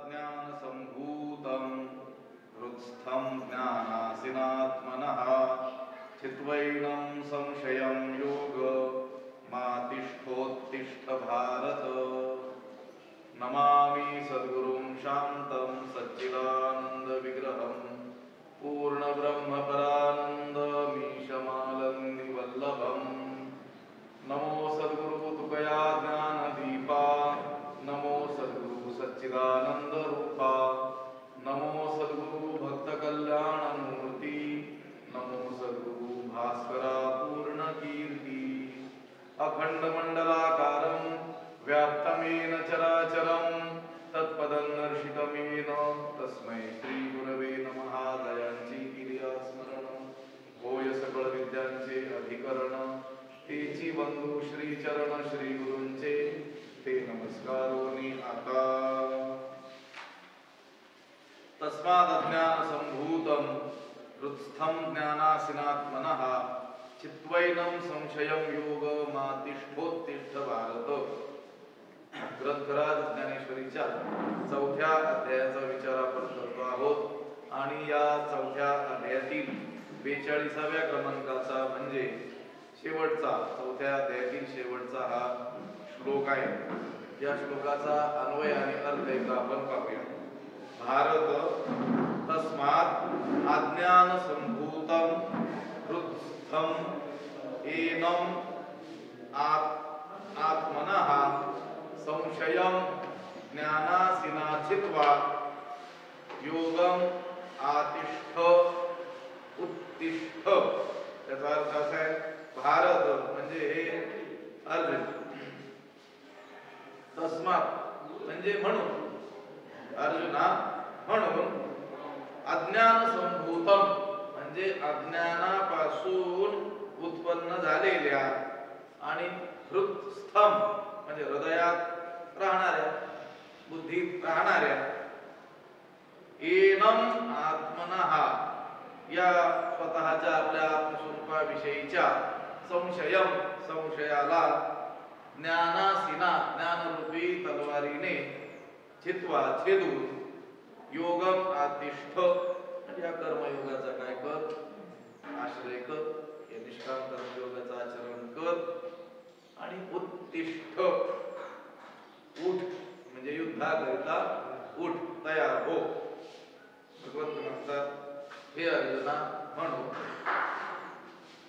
तस्मादज्ञानसम्भूतं हृत्स्थं ज्ञानासिनात्मनः चित्वैनं संशयं योग मातिष्ठोत्तिष्ठ भारत। नमामि सद्गुरुं शान्तं सच्चिदानन्दविग्रहं पूर्णब्रह्मपरानन्दमीशमानन्दिवल्लभम्। नमो सद्गुरु तुकया ज्ञानदीपा, नमो सद्गुरु सच्चिदानंद रूपा, नमो सद्गुरु भक्तकल्याणमूर्ति, नमो सद्गुरु भास्करा पूर्णकीर्ति। अखंडमंडलाकारं व्याप्तमेन चराचरं तत्पददर्शितमेन तस्मै श्रीगुरवे नमः। दयांची किरिया स्मरण होय सकळ विद्यांचे अधिकरण, तेची बंधू श्री चरण श्री गुरूंचे ते नमस्कारोनी आता। तस्माद अज्ञान संभूतं हृत्स्थं ज्ञानासिनात्मनः चित्वैनं संशयं योग मातिष्ठोत्तिष्ठ भारत। ग्रंथराज ज्ञानेश्वरीच्या 4थ्या अध्यायाचा विचार आपण करतो आहोत आणि या 4थ्या अध्यायातील 42व्या क्रमांकाचा म्हणजे शेवटचा 4थ्या अध्यायातील शेवटचा हा श्लोक आहे। या श्लोकाचा अन्वय आणि अर्थ एकदा आपण पाहूया। भारत तस्मात् अज्ञान संभूतं हृत्स्थं एनं आत्मनः संशयं ज्ञानासिना चित्वा योगम आतिष्ठ उत्तिष्ठ। त्याचा अर्थ असा आहे, भारत म्हणजे हे अर्जुन, तस्मात म्हणजे म्हणून, अर्जुना म्हणून, अज्ञान संभूतम म्हणजे अज्ञानापासून उत्पन्न झालेल्या आणि हृत्स्थम म्हणजे हृदयात राहणाऱ्या, बुद्धीत राहणाऱ्या, एनम आत्मनः या स्वतःच्या आपल्या आत्मस्वरूपाविषयीच्या संशयम संशयाला ज्ञानासिना ज्ञानरूपी तलवारीने चित्वा छेदून योगम आतिष्ठ म्हणजे या कर्मयोगाचा काय कर, आश्रय कर, या निष्काम कर्मयोगाचा आचरण कर आणि उत्तिष्ठ उठ म्हणजे युद्धाकरिता उठ, तयार हो। भगवंत म्हणतात, हे अर्जुना म्हणून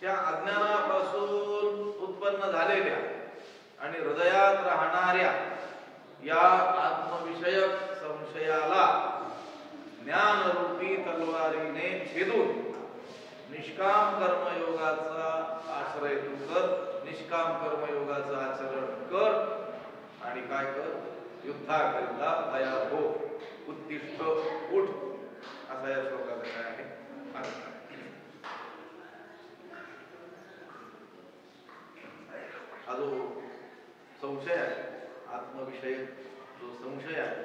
त्या अज्ञानापासून उत्पन्न झालेल्या आणि हृदयात राहणाऱ्या या आत्मविषयक संशयाला ज्ञानरूपी तलवारीने छेदून निष्काम कर्मयोगाचा आश्रय तू कर, निष्काम कर्मयोगाचं आचरण कर आणि काय कर, युद्धाकरिता तयार हो, उत्तिष्ठ उठ, असा या श्लोकाचा काय आहे। हा जो संशय आहे, आत्मविषयक जो संशय आहे,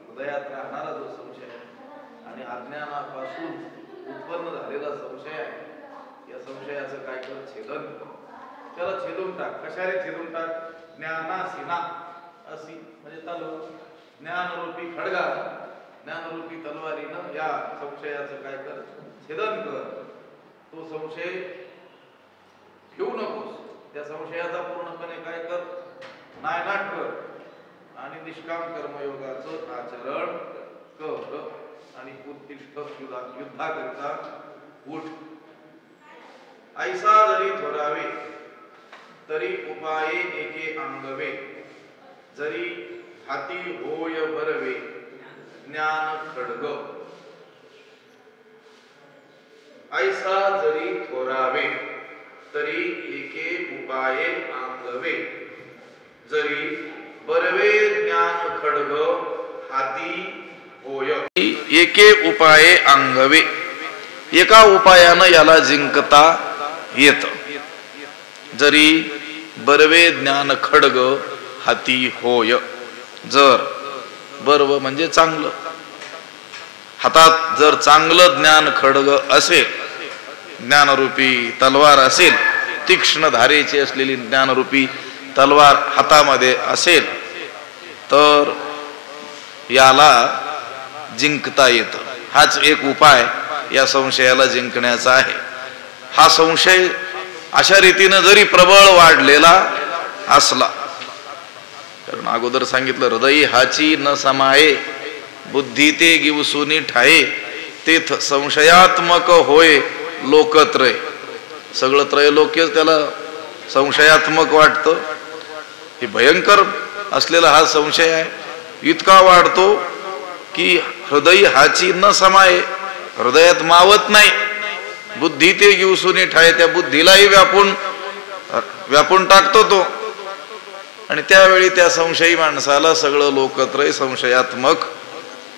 हृदयात राहणारा जो संशय आहे आणि अज्ञानापासून उत्पन्न झालेला संशय आहे, या संशयाचं काय कर, छेदन कर, त्याला छेदून टाक। कशाने छेदून टाक, ज्ञानासिना, असी म्हणजे तलवार, ज्ञानरूपी खडगा, ज्ञानरूपी तलवारीनं या संशयाचं काय कर, छेदन कर। तो संशय ठेवू नकोस, त्या संशयाचा पूर्णपणे काय कर, नायनाट कर आणि निष्काम कर्मयोगाचं आचरण कर आणि उत्तिष्ठ युद्धाकरिता उठ। ऐसा जरी थोरावे तरी उपाये एके अंगवे, जरी हाती होय बरवे ज्ञान खड्ग। ऐसा जरी थोरावे तरी एके उपाये अंगवे, जरी बरवे ज्ञान खड्ग हाती होय। एके उपाये अंगवे, एका उपायानं याला जिंकता येत। जरी बरवे ज्ञान खड्ग हाती होय, जर बर्व म्हणजे चांगलं, हातात जर चांगलं ज्ञान खड्ग असेल, ज्ञानरूपी तलवार असेल, तीक्ष्ण धारेची असलेली ज्ञानरूपी तलवार हातामध्ये असेल, तर याला जिंकता येतं. हाच एक उपाय या संशयाला जिंकण्याचा आहे. हा संशय अशा रीतीनं जरी प्रबळ वाढलेला असला, कारण अगोदर सांगितलं हृदयी हाची न समाये, बुद्धी ते गिवसुनी ठाये, तेथ संशयात्मक होय लोकत्रय. सगळं त्रैलोक्य त्याला संशयात्मक वाटतं. हे भयंकर असलेला हा संशय आहे. इतका वाढतो की हृदयी हाची न समाये, हृदयात मावत नाही. बुद्धी ते गिवसुनी ठाये, त्या बुद्धीलाही व्यापून टाकतो तो. आणि त्यावेळी त्या संशयी माणसाला सगळं लोकत्रय संशयात्मक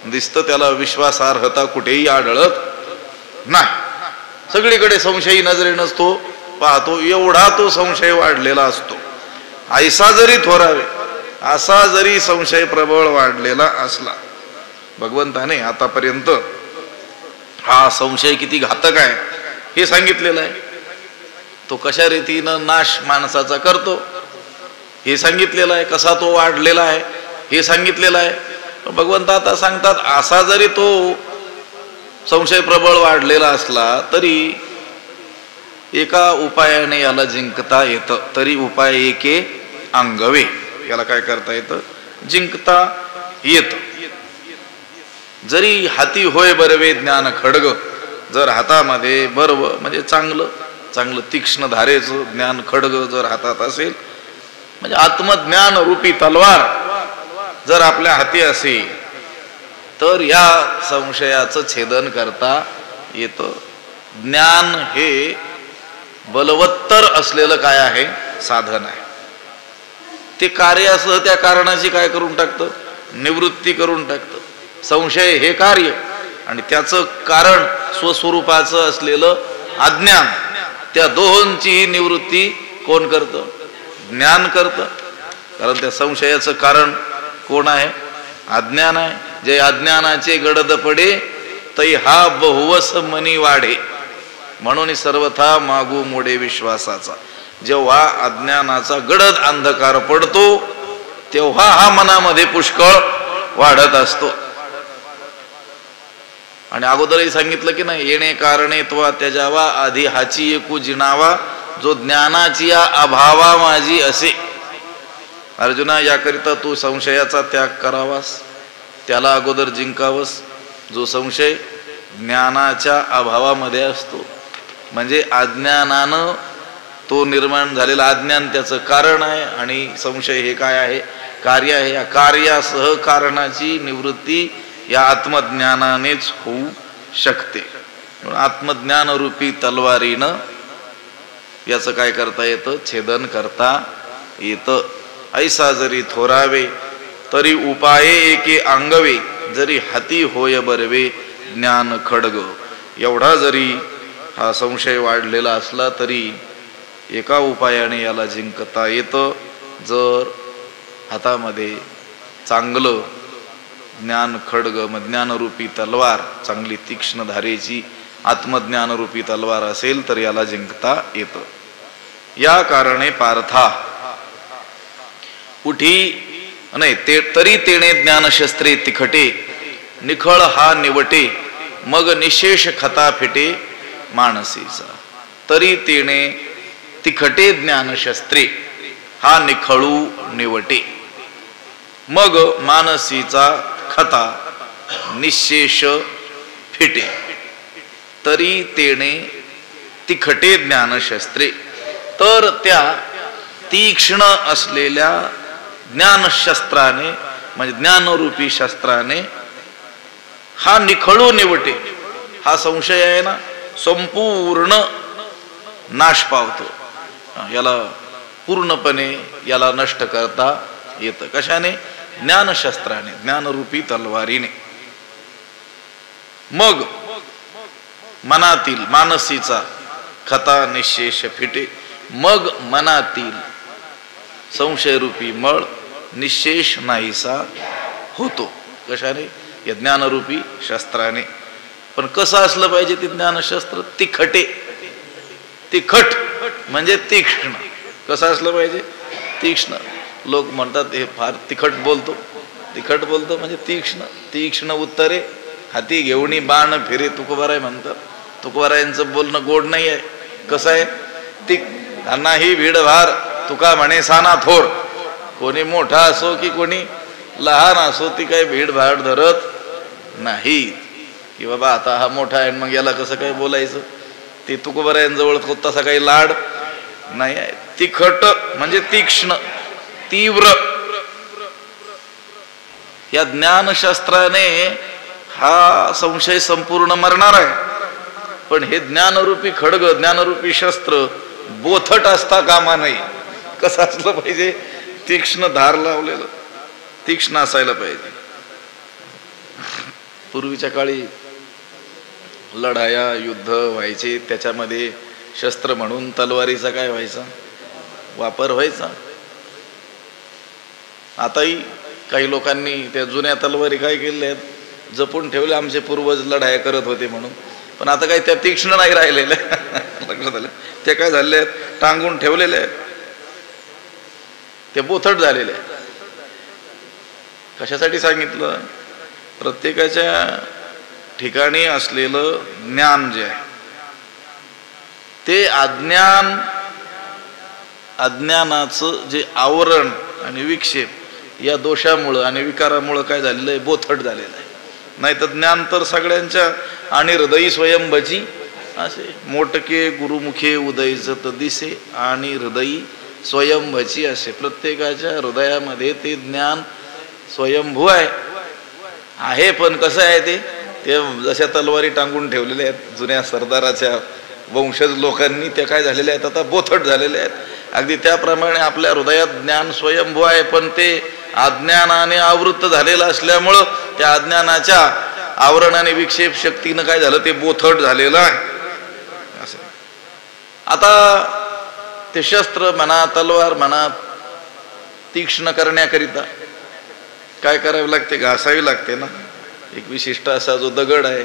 दिसतं. त्याला विश्वासार्हता कुठेही आढळत नाही. सगळीकडे संशयी नजरेनंच तो पाहतो. एवढा तो संशय वाढलेला असतो. ऐसा जरी थोरावे, असा जरी संशय प्रबळ वाढलेला असला, भगवंताने आतापर्यंत हा संशय किती घातक आहे हे सांगितलेलं आहे. तो कशा रीतीनं नाश माणसाचा करतो हे सांगितलेलं आहे. कसा तो वाढलेला आहे हे सांगितलेलं आहे. भगवंत आता सांगतात, असा जरी तो संशय प्रबळ वाढलेला असला तरी एका उपायाने याला जिंकता येतं. तरी उपाय एके अंगवे, याला काय करता येतं? जिंकता येतं. जरी हाती होय बरवे ज्ञान खडग, जर हातामध्ये बर्व म्हणजे चांगलं तीक्ष्ण धारेचं ज्ञान खडग जर हातात असेल, म्हणजे आत्मज्ञान रूपी तलवार जर आपल्या हाती असेल, तर या संशयाचं छेदन करता येतं. ज्ञान हे बलवत्तर असलेलं काय आहे? साधन आहे. ते कार्यासह त्या कारणाची काय करून टाकतं? निवृत्ती करून टाकतं. संशय हे कार्य आणि त्याचं कारण स्वस्वरूपाचं असलेलं अज्ञान, त्या दोहोंचीही निवृत्ती कोण करतं? ज्ञान करतं. कारण त्या संशयाचं कारण कोण आहे? अज्ञान आहे. जे अज्ञानाचे गडद पडे तै हा बहुवस मनी वाढे, म्हणून सर्वथा मागू मोडे विश्वासाचा. जेव्हा अज्ञानाचा गडद अंधकार पडतो तेव्हा हा मनामध्ये पुष्कळ वाढत असतो. आणि अगोदरही सांगितलं की नाही, येणे कारणे त्वा त्याजावा आधी हाची एकू जिणावा, जो ज्ञानाची या अभावा माझी असे. अर्जुना, याकरिता तू संशयाचा त्याग करावास, त्याला अगोदर जिंकावस. जो संशय ज्ञानाच्या अभावामध्ये असतो, म्हणजे अज्ञानानं तो निर्माण झालेला अज्ञान त्याचं कारण आहे आणि संशय हे काय आहे? कार्य आहे. या कार्यासह कारणाची निवृत्ती या आत्मज्ञानानेच होऊ शकते. आत्मज्ञान रूपी तलवारीनं याचं काय करता येतं? छेदन करता येतं. ऐसा जरी थोरावे तरी उपाये एके अंगवे, जरी हाती होय बरवे ज्ञान खडग. एवढा जरी हा संशय वाढलेला असला तरी एका उपायाने याला जिंकता येतं. जर हातामध्ये चांगलं ज्ञान खडग, ज्ञानरूपी तलवार, चांगली तीक्ष्ण धारेची आत्मज्ञानरूपी तलवार असेल तर याला जिंकता येतं. या कारणे पार्था उठी नाही तरी तेणे ज्ञानशस्त्रे तिखटे, निखळ हा निवटे मग निशेष खता फिटे मानसीचा. तरी तेणे तिखटे ज्ञानशस्त्रे, हा निखळू निवटे, मग मानसीचा खता निशेष फिटे. तरी तेणे तिखटे ज्ञानशस्त्रे, तर त्या तीक्ष्ण असलेल्या ज्ञानशस्त्राने म्हणजे ज्ञानरूपी शस्त्राने हा निखळू निवटे. हा संशय आहे ना, संपूर्ण नाश पावतो. याला पूर्णपणे याला नष्ट करता येतं. कशाने? ज्ञानशस्त्राने, ज्ञानरूपी तलवारीने. मग मनातील मानसीचा खता निशेष फिटे, मग मनातील संशयरूपी मळ निशेष नाहीसा होतो. कशाने? या ज्ञानरूपी शस्त्राने. पण कसं असलं पाहिजे ते ज्ञानशस्त्र? तिखटे. तिखट म्हणजे तीक्ष्ण. कसं असलं पाहिजे? तीक्ष्ण. लोक म्हणतात हे फार तिखट बोलतो, तिखट बोलतो म्हणजे तीक्ष्ण. तीक्ष्ण उत्तरे हाती घेऊनी बाण फिरे तुकोबाराय म्हणतात. तुकोबारायांचं बोलणं गोड नाही आहे. कसं आहे? त्यांना ही भीडभार तुका म्हणे साना थोर. कोणी मोठा असो की कोणी लहान असो ती काही भीडभाड धरत नाही की बाबा आता हा मोठा आहे मग याला कसं काय बोलायचं. ते तुकोबारायांजवळ तसा काही लाड नाही आहे. तिखट म्हणजे तीक्ष्ण, तीव्र. या ज्ञानशास्त्राने हा संशय संपूर्ण मरणार आहे. पण हे ज्ञानरूपी खड्ग, ज्ञानरूपी शस्त्र बोथट असता कामा नाही. कसं असलं पाहिजे? तीक्ष्ण धार लावलेलं, तीक्ष्ण असायला पाहिजे. पूर्वीच्या काळी लढाया युद्ध व्हायचे, त्याच्यामध्ये शस्त्र म्हणून तलवारीचा काय व्हायचा? वापर व्हायचा. आताही काही लोकांनी त्या जुन्या तलवारी काय केल्या आहेत? जपून ठेवले. आमचे पूर्वज लढाया करत होते म्हणून. पण आता काही त्या तीक्ष्ण नाही राहिलेल्या. लक्षात आलं? ते काय झाले आहेत? टांगून ठेवलेले आहेत. ते बोथट झालेले आहेत. कशासाठी सांगितलं? प्रत्येकाच्या ठिकाणी असलेलं ज्ञान जे आहे ते अज्ञानाचं जे आवरण आणि विक्षेप या दोषामुळं आणि विकारामुळं काय झालेलं आहे? बोथट झालेलं आहे. नाही तर ज्ञान तर सगळ्यांच्या. आणि हृदयी स्वयंभची असे मोटके गुरुमुखे उदयच दिसे आणि हृदयी स्वयंभची असे. प्रत्येकाच्या हृदयामध्ये ते ज्ञान स्वयंभू आहे. पण कसं आहे ते जशा तलवारी टांगून ठेवलेल्या आहेत जुन्या सरदाराच्या वंशज लोकांनी, त्या काय झालेल्या आहेत? आता बोथट झालेल्या आहेत. अगदी त्याप्रमाणे आपल्या हृदयात ज्ञान स्वयंभू आहे, पण ते अज्ञानाने आवृत्त झालेलं असल्यामुळं त्या अज्ञानाच्या आवरण आणि विक्षेप शक्तीनं काय झालं? ते बोथट झालेलं आहे. असं आता ते शस्त्र म्हणा, तलवार म्हणा, तीक्ष्ण करण्याकरिता काय करावे लागते? घासावी लागते ना. एक विशिष्ट असा जो दगड आहे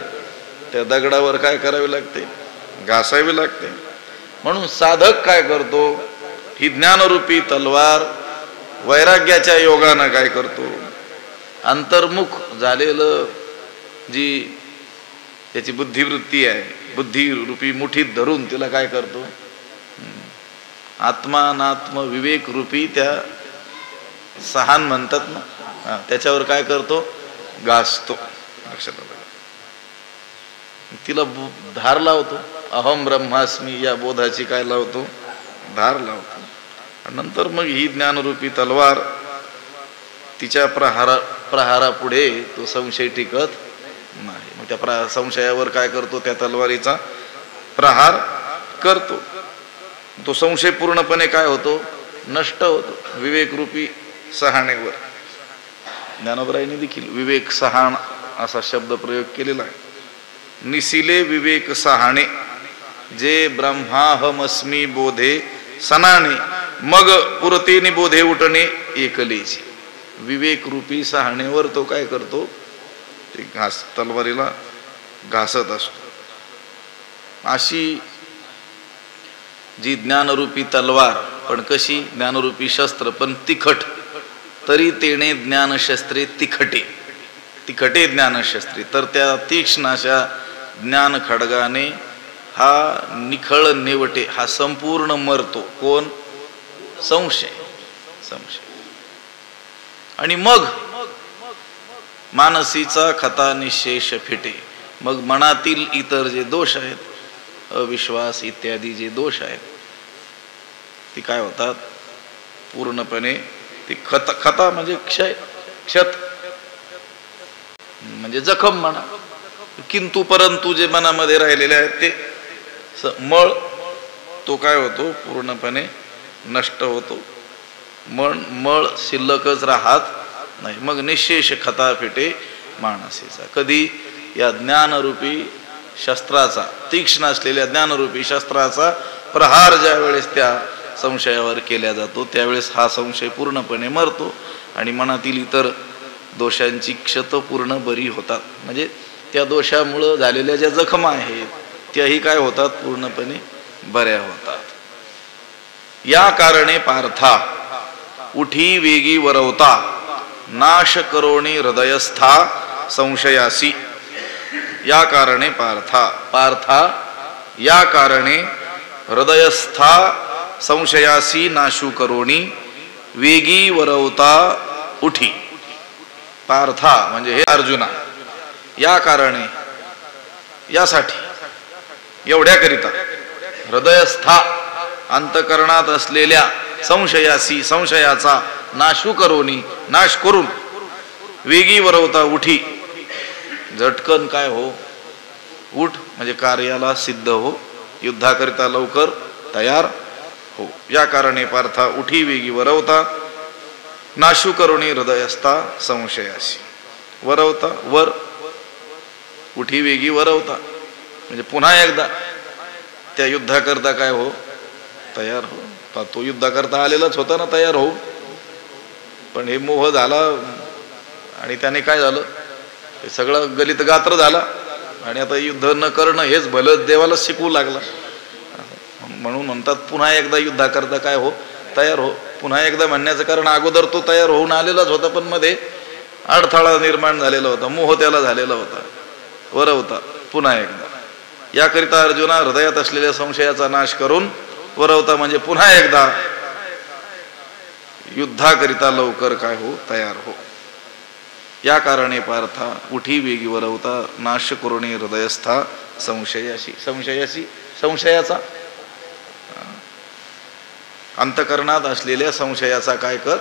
त्या दगडावर काय करावे लागते? घासावी लागते. म्हणून साधक काय करतो? ही ज्ञानरूपी तलवार वैराग्याच्या योगानं काय करतो? अंतर्मुख झालेलं जी त्याची बुद्धिवृत्ती आहे, बुद्धिरूपी मुठीत धरून तिला काय करतो? आत्मानात्म विवेक रूपी त्या सहान म्हणतात ना, त्याच्यावर काय करतो? घासतो. लक्षात आलं? तिला धार लावतो. अहम ब्रह्मास्मी या बोधाची काय लावतो? धार लावतो. नंतर मग ही ज्ञानरूपी तलवार तिच्या प्रहारापुढे तो संशय टिकत नाही. मग त्या संशयावर काय करतो? त्या तलवारीचा प्रहार करतो. तो संशय पूर्णपणे काय होतो? नष्ट होतो. विवेकरूपी सहाणेवर. ज्ञानोबरायांनी देखील विवेक सहाण असा शब्द प्रयोग केलेला आहे. निसिले विवेक सहाणे जे ब्रह्माहमस्मी बोधे सनाने मग पुरतेने बोधे उठणे एकलेची. विवेक रूपी सहाणेवर तो काय करतो? ते तलवारीला घासत असतो. अशी जी ज्ञानरूपी तलवार, पण कशी? ज्ञानरूपी शस्त्र पण तिखट. तरी तेने ज्ञानशस्त्रे तिखटे. तिखटे ज्ञानशस्त्रे. तर त्या तीक्ष्ण अशा ज्ञान खड्गाने हा निखळ निवटे, हा संपूर्ण मरतो. कोण? संशय. संशय. आणि मग मानसीचा खता निशेष फिटे. मग मनातील इतर जे दोष आहेत, अविश्वास इत्यादी जे दोष आहेत, ती काय होतात? पूर्णपणे ती खता म्हणजे क्षत म्हणजे जखम म्हणा. किंतु परंतु जे मनामध्ये राहिलेले आहेत ते मळ, तो काय होतो? पूर्णपणे नष्ट होतो. मळ शिल्लकच राहत नाही. मग निशेष खता फिटे मानसीचा. कधी? या ज्ञानरूपी शस्त्राचा, तीक्ष्ण असलेल्या ज्ञानरूपी शस्त्राचा प्रहार ज्या वेळेस त्या संशयावर केला जातो त्यावेळेस हा संशय पूर्णपणे मरतो आणि मनातील इतर दोषांची क्षत पूर्ण बरी होतात. म्हणजे त्या दोषामुळं झालेल्या ज्या जखमा आहेत त्याही काय होतात? पूर्णपणे बऱ्या होतात. या कारणे पार्था उठी वेगी वरवता नाश करोणी हृदयस्था संशयासी या कारणे पार्था या कारणे हृदयस्था संशयासी नाशू करोणी वेगी वरवता उठी. पार्था म्हणजे हे अर्जुना, या कारणे यासाठी एवढ्याकरिता हृदयस्था अंतकरणात असलेल्या संशयासी संशयाचा नाशू करोनी नाश करून वेगी वरवता उठी झटकन काय हो उठ म्हणजे कार्याला सिद्ध हो युद्धाकरिता लवकर तयार हो. या कारणे पार्था उठी वेगी वरवता नाशू करोनी हृदयस्था संशयासी. वरवता वर उठी वेगी वरवता म्हणजे पुन्हा एकदा त्या युद्धाकरता काय हो तयार हो. तो युद्धाकरता आलेलाच होता ना तयार हो, पण हे मोह झाला आणि त्याने काय झालं ते सगळं गलित गात्र झाला आणि आता युद्ध न करणं हेच भलं देवाला शिकवू लागला. म्हणून म्हणतात पुन्हा एकदा युद्धाकरता काय हो तयार हो. पुन्हा एकदा म्हणण्याचं कारण अगोदर तो तयार होऊन आलेलाच होता, पण मध्ये अडथळा निर्माण झालेला होता, मोह त्याला झालेला होता. वरवता पुन्हा एकदा याकरिता अर्जुना हृदयात असलेल्या संशयाचा नाश करून वरवता म्हणजे पुन्हा एकदा युद्धाकरिता लवकर काय हो तयार हो. या कारणे पार्था उठी वेगी वरवता नाश करुणी हृदयस्था संशयाशी. संशयाशी संशयाचा अंतकरणात असलेल्या संशयाचा काय कर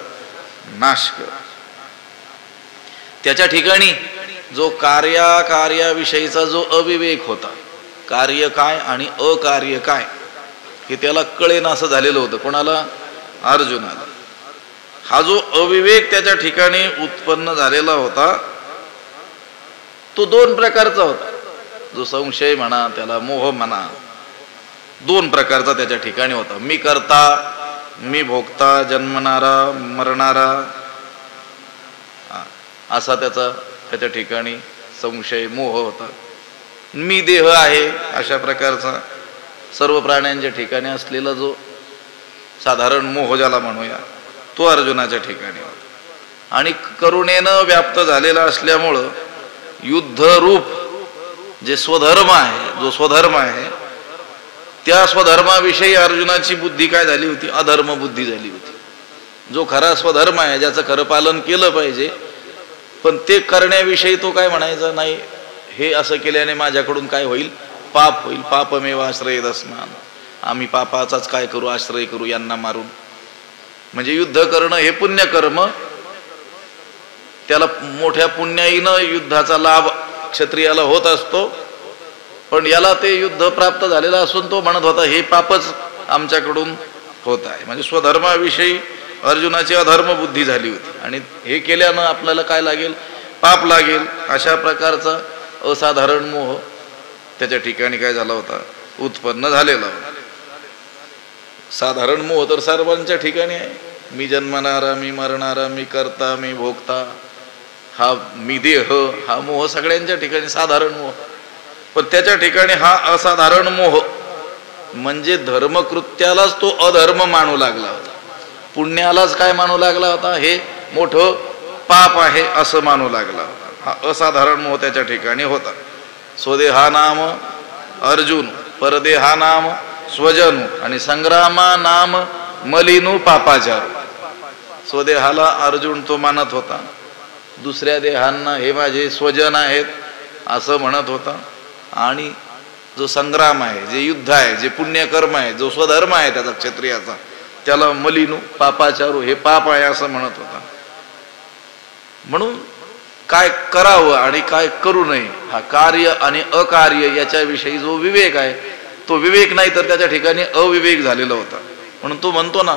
नाश कर. त्याच्या ठिकाणी जो कार्याविषयीचा जो अविवेक होता, कार्य काय आणि अकार्य काय हे त्याला कळेना असं झालेलं होतं. कोणाला? अर्जुनाला. हा जो अविवेक त्याच्या ठिकाणी उत्पन्न झालेला होता तो दोन प्रकारचा होता. जो संशय म्हणा त्याला मोह म्हणा, दोन प्रकारचा त्याच्या ठिकाणी होता. मी करता, मी भोगता, जन्मणारा मरणारा असा त्याच्या ठिकाणी संशय मोह होता. मी देह आहे अशा प्रकारचा सर्व प्राण्यांच्या ठिकाणी असलेला जो साधारण मोह ज्याला म्हणूया तो अर्जुनाच्या ठिकाणी होता. आणि करुणेनं व्याप्त झालेला असल्यामुळं युद्धरूप जे स्वधर्म आहे, जो स्वधर्म आहे त्या स्वधर्माविषयी अर्जुनाची बुद्धी काय झाली होती? अधर्म बुद्धी झाली होती. जो खरा स्वधर्म आहे ज्याचं खरं पालन केलं पाहिजे, पण ते करण्याविषयी तो काय म्हणायचा नाही, हे असं केल्याने माझ्याकडून काय होईल? पाप होईल. पापमेव आश्रय दस्मान, आम्ही पापाचाच काय करू आश्रय करू यांना मारून. म्हणजे युद्ध करणं हे पुण्यकर्म, त्याला मोठ्या पुण्याईनं युद्धाचा लाभ क्षत्रियाला होत असतो, पण याला ते युद्ध प्राप्त झालेलं असून तो म्हणत होता हे पापच आमच्याकडून होत आहे. म्हणजे स्वधर्माविषयी अर्जुनाची अधर्म बुद्धी झाली होती आणि हे केल्यानं आपल्याला काय लागेल? पाप लागेल. अशा प्रकारचा असाधारण मोह त्याच्या ठिकाणी काय झाला होता? उत्पन्न झालेला होता. साधारण मोह तर सर्वांच्या ठिकाणी आहे. मी जन्मणारा, मी मरणारा, मी करता, मी भोगता, हा मी देह, हा मोह सगळ्यांच्या ठिकाणी साधारण मोह. पण त्याच्या ठिकाणी हा असाधारण मोह म्हणजे धर्मकृत्यालाच तो अधर्म मानू लागला होता, पुण्यालाच काय मानू लागला होता? हे मोठं पाप आहे असं मानू लागला होता. हा असाधारण मोह त्याच्या ठिकाणी होता. स्वदेहा नाम अर्जुन, परदेहा नाम स्वजनू आणि संग्रामा नाम मलिनू पापाचार. स्वदेहाला अर्जुन तो मानत होता, दुसऱ्या देहांना हे माझे स्वजन आहेत असं म्हणत होता. आणि जो संग्राम आहे, जे युद्ध आहे, जे पुण्यकर्म आहे, जो स्वधर्म आहे त्याचा क्षत्रियाचा, त्याला मलिनू पापाचारू, हे पाप आहे असं म्हणत होता. म्हणून काय करावं आणि काय करू नये हा कार्य आणि अकार्य याच्याविषयी जो विवेक आहे तो विवेक नाही तर त्याच्या ठिकाणी अविवेक झालेला होता. म्हणून तो म्हणतो ना,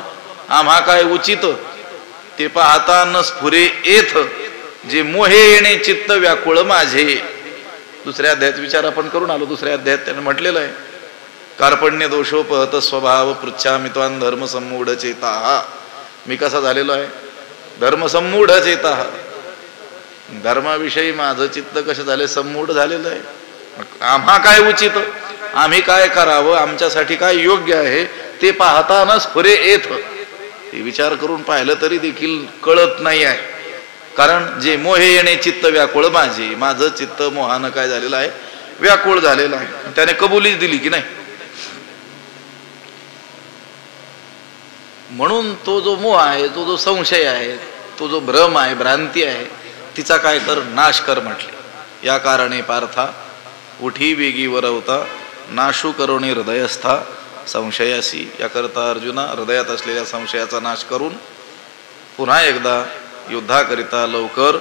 आम्हा काय उचित ते पाहता न स्फुरे येथ, जे मोहे येणे चित्त व्याकुळ माझे. दुसऱ्या अध्यायात विचार आपण करून आलो. दुसऱ्या अध्यायात त्याने म्हटलेलं आहे, कार्पण्य दोषोपहत स्वभाव पृच्छामि त्वां धर्म सम्मूढ चेता. मी कसा झालेलो आहे? धर्म सम्मूढ चेता. धर्माविषयी माझं चित्त कसं झाले? सम्मूढ झालेलं आहे. आम्हा काय उचित, आम्ही काय करावं, आमच्यासाठी काय योग्य आहे ते पाहताना स्फुरे येत. ते विचार करून पाहिलं तरी देखील कळत नाही आहे. कारण जे मोहे येणे चित्त व्याकुळ माझे, माझं चित्त मोहानं काय झालेलं आहे, व्याकुळ झालेलं आहे. त्याने कबुलीच दिली की नाही. म्हणून तो जो मोह आहे, तो जो संशय आहे, तो जो भ्रम आहे, भ्रांती आहे, तिचा काय कर, नाश कर म्हटले. या कारणे पार्था उठी वेगी वरवता नाशू करुणी हृदयस्था संशयासी. याकरता अर्जुना हृदयात असलेल्या संशयाचा नाश करून पुन्हा एकदा युद्धाकरिता लवकर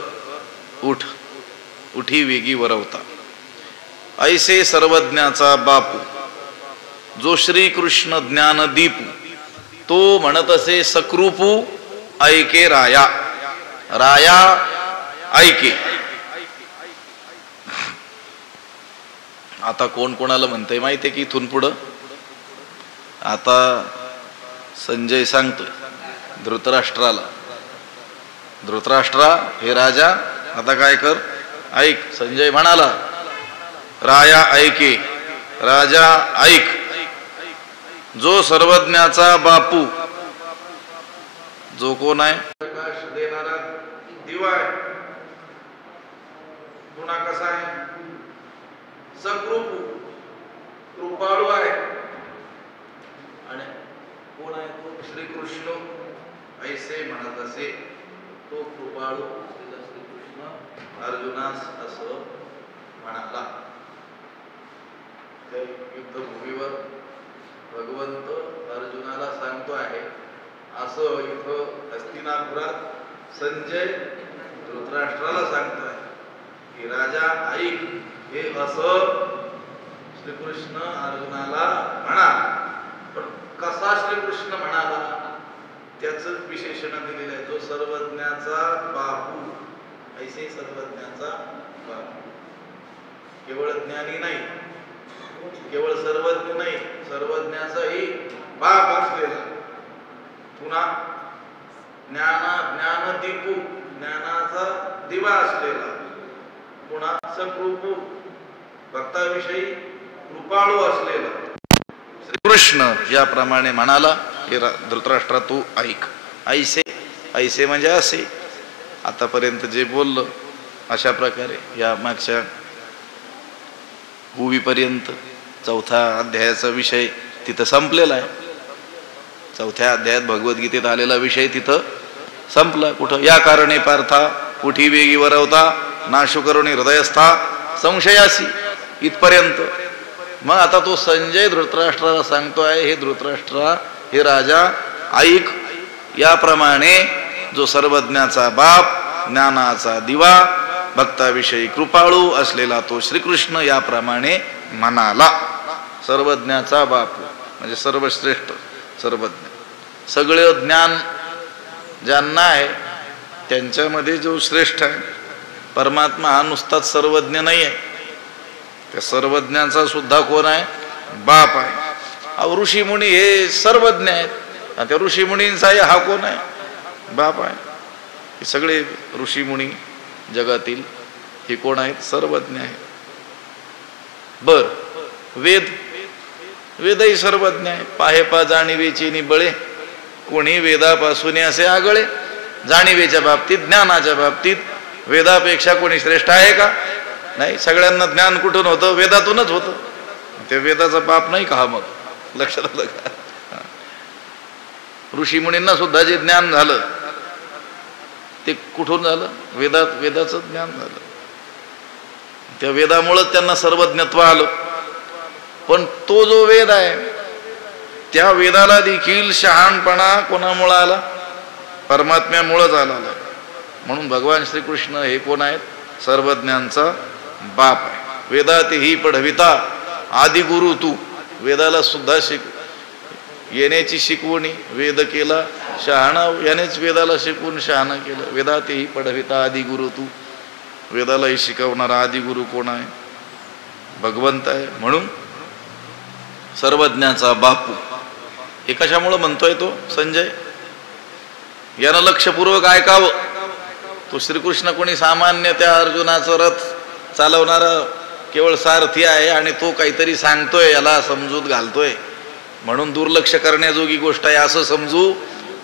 उठ. उठी वेगी वरवता. ऐसे सर्वज्ञाचा बापू जो श्रीकृष्ण ज्ञान दीपू, तो म्हणत असे सकृपू ऐके राया. राया ऐके. आता कोण कोणाला म्हणतंय माहितीये की इथून पुढं आता संजय सांगतोय धृतराष्ट्राला, धृतराष्ट्रा हे राजा आता काय कर, ऐक. संजय म्हणाला राया ऐके, राजा ऐक. जो सर्वज्ञाचा बापू, जो कोण आहे, प्रकाश देणारा दिवा आहे, पुन्हा कसा आहे, सकृपू, कृपाळू आहे. आणि कोण आहे तो, श्रीकृष्ण. ऐसे म्हणत असे तो कृपाळू श्रीकृष्ण अर्जुनास असं म्हणाला. त्या युद्धभूमीवर भगवंत अर्जुनाला सांगतो आहे असं इथं हस्तिनापुरात संजय धृतराष्ट्राला सांगतो आहे की राजा ऐक, हे असं श्रीकृष्ण अर्जुनाला म्हणाला. पण कसा श्रीकृष्ण म्हणाला त्याच विशेषण दिलेलं आहे. जो सर्वज्ञाचा बापू, ऐसे सर्वज्ञाचा बापू. केवळ ज्ञानी नाही, केवळ सर्वज्ञ नाही, सर्वज्ञाचाही बाप असलेला, पुन्हा ज्ञान दीपू, ज्ञानाचा दिवा असलेला, पुन्हा सकृपू, भक्ताविषयी कृपाळू असलेला श्रीकृष्ण याप्रमाणे म्हणाला की धृतराष्ट्रा तू ऐक. ऐसे, ऐसे म्हणजे असे. आतापर्यंत जे बोललं अशा प्रकारे या मागच्या भूवीपर्यंत चौथा अध्यायाचा विषय तिथं संपलेला आहे. चौथ्या अध्यायात भगवद्गीतेत आलेला विषय तिथं संपला. कुठं, या कारणे पार्था उठी वेगी वरवता नाशू करुणी हृदयस्था संशयासी, इथपर्यंत. मग आता तो संजय धृतराष्ट्राला सांगतो आहे, हे धृतराष्ट्रा, हे राजा ऐक. याप्रमाणे जो सर्वज्ञाचा बाप, ज्ञानाचा दिवा, भक्ताविषयी कृपाळू असलेला तो श्रीकृष्ण याप्रमाणे म्हणाला. सर्वज्ञाचा बापू म्हणजे सर्वश्रेष्ठ, सर्वज्ञ. सगळं ज्ञान ज्यांना आहे त्यांच्यामध्ये जो श्रेष्ठ आहे परमात्मा, हा नुसताच सर्वज्ञ नाही आहे. त्या सर्वज्ञाचा सुद्धा कोण आहे, बाप आहे. अहो ऋषी मुनी हे सर्वज्ञ आहेत, आणि त्या ऋषी मुनींचा हा कोण आहे, बाप आहे. हे सगळे ऋषी मुनी जगातील हे कोण आहेत, सर्वज्ञ आहेत. बर, वेद, वेदही सर्वज्ञ आहे. पाहे पा जाणीवेची निबळे, कोणी वेदापासून असे आगळे. जाणीवेच्या बाबतीत, ज्ञानाच्या बाबतीत वेदापेक्षा कोणी श्रेष्ठ आहे का, नाही. सगळ्यांना ज्ञान कुठून होतं, वेदातूनच होतं. ते वेदाचा बाप नाही का हा, मग लक्षात आलं का. ऋषी मुनींना सुद्धा जे ज्ञान झालं ते कुठून झालं, वेदात, वेदाचं ज्ञान झालं. त्या वेदामुळेच त्यांना सर्वज्ञत्व आलं. पण तो जो वेद आहे त्या वेदाला देखील शहाणपणा कोणामुळे आला, परमात्म्यामुळेच आला. म्हणून भगवान श्रीकृष्ण हे कोण आहेत, सर्वज्ञांचा बाप आहे. वेदातेही पढविता आदिगुरु तू. वेदाला सुद्धा येण्याची शिकवणी, वेद केला शहाणा, यानेच वेदाला शिकवून शहाणा केलं. वेदातेही पढविता आदिगुरु तू. वेदालाही शिकवणारा आदिगुरु कोण आहे, भगवंत आहे. म्हणून सर्वज्ञाचा बापू हे कशामुळे म्हणतोय तो संजय, यानं लक्षपूर्वक ऐकावं. तो श्रीकृष्ण कोणी सामान्य त्या अर्जुनाचा रथ चालवणारा केवळ सारथी आहे, आणि तो काहीतरी सांगतोय, याला समजूत घालतोय, म्हणून दुर्लक्ष करण्याजोगी गोष्ट आहे असं समजू